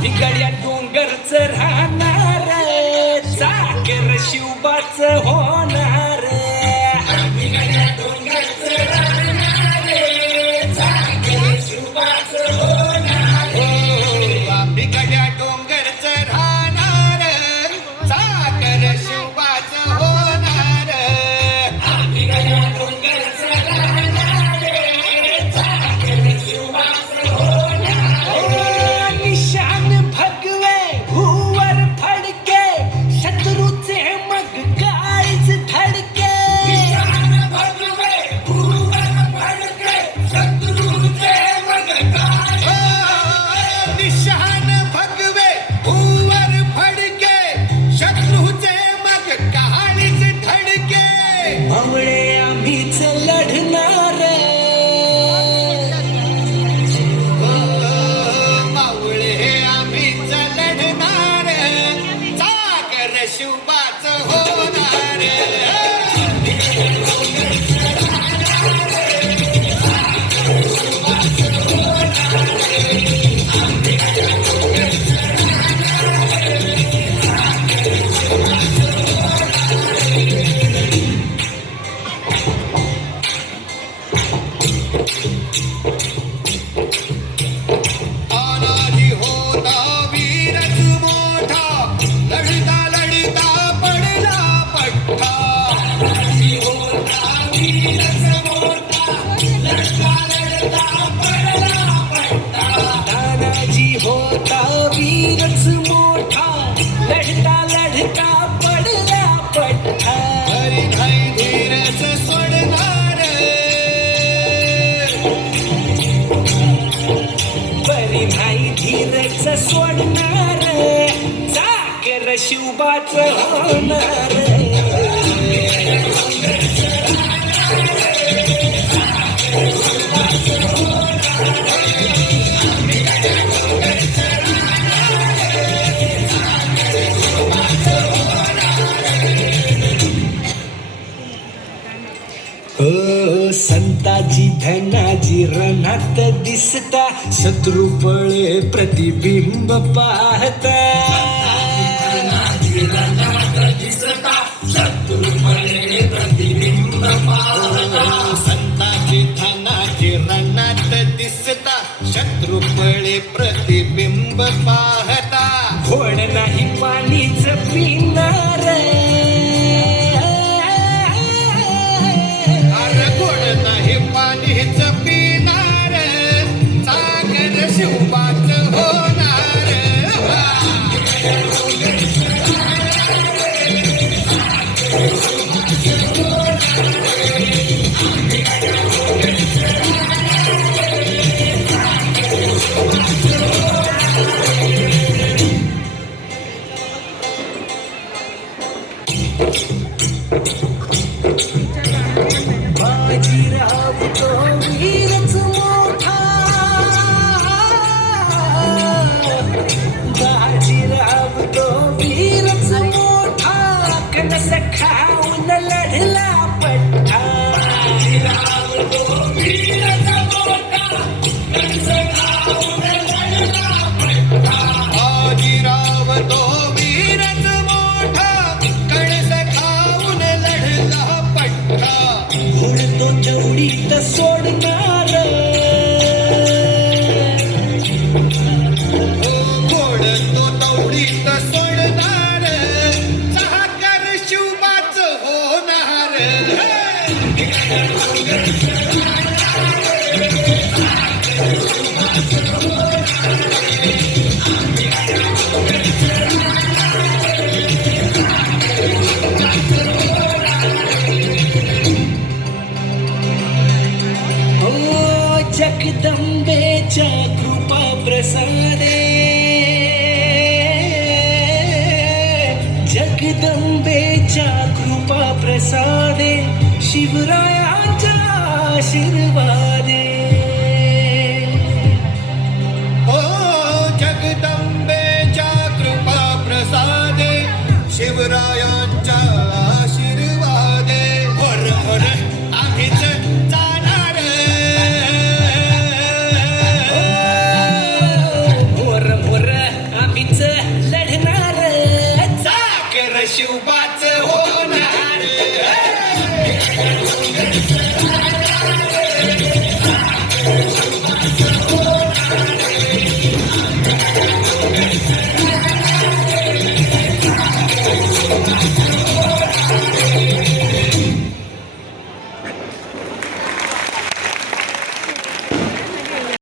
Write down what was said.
बिगड्या डोंगरच राहणार चाकर शिवबाच होणार बिगड्या डोंगरच राहणार चाकर शिवबाच होणार बिगड्या डोंगरच राहणार चाकर शिवबाच होणार बिगड्या डोंगरच राहणार चाकर शिवबाच होणार निशान भगवे भूवर फडके शत्रूचे मग काळीच धडके निशान भगवे भूवर फडके शत्रूचे मग निशान भगवे भूवर फडके शत्रूचे मग काळीच धडके मावळे आम्हीच लढणार मावळे आम्हीच लढणार चाकर शिवबाच होणार तानाजी होता वीरच मोठा लढता लढता पडला पट्टा तानाजी होता वीरच मोठा लढता लढता पडला पट्टा तानाजी होता वीरच मोठा लढता लढता पडला पट्टा हरी नाही धीरच सोडणार बरी नाही धीरच सोडणार चाकर शिवबाच होणार संताजी धनाजी रणात दिसता शत्रू पळे प्रतिबिंब पाहता संताजी धनाजी रणात दिसता शत्रू पळे प्रतिबिंब पाहता घोड नाही पाणीच पिणार गोड नाही पाणीच पिणार चाकर शिवबाच होणार बाजीराव तो वीरच मोठा बाजीराव तो वीरच मोठा कणस खाऊन लढला पट्टा बाजीराव तो वीरच मोठा कणस खाऊन लढला पट्टा बाजीराव तो वीरच मोठा कणस खाऊन लढला पट्टा घोड तो तेवढीत सोडणार घोड तो तेवढीत सोडणार चाकर शिवबाच होणार जगदंबेच्या कृपा प्रसादे जगदंबेच्या कृपा प्रसादे शिवरायांच्या आशीर्वादे ओ जगदंबेच्या गणपती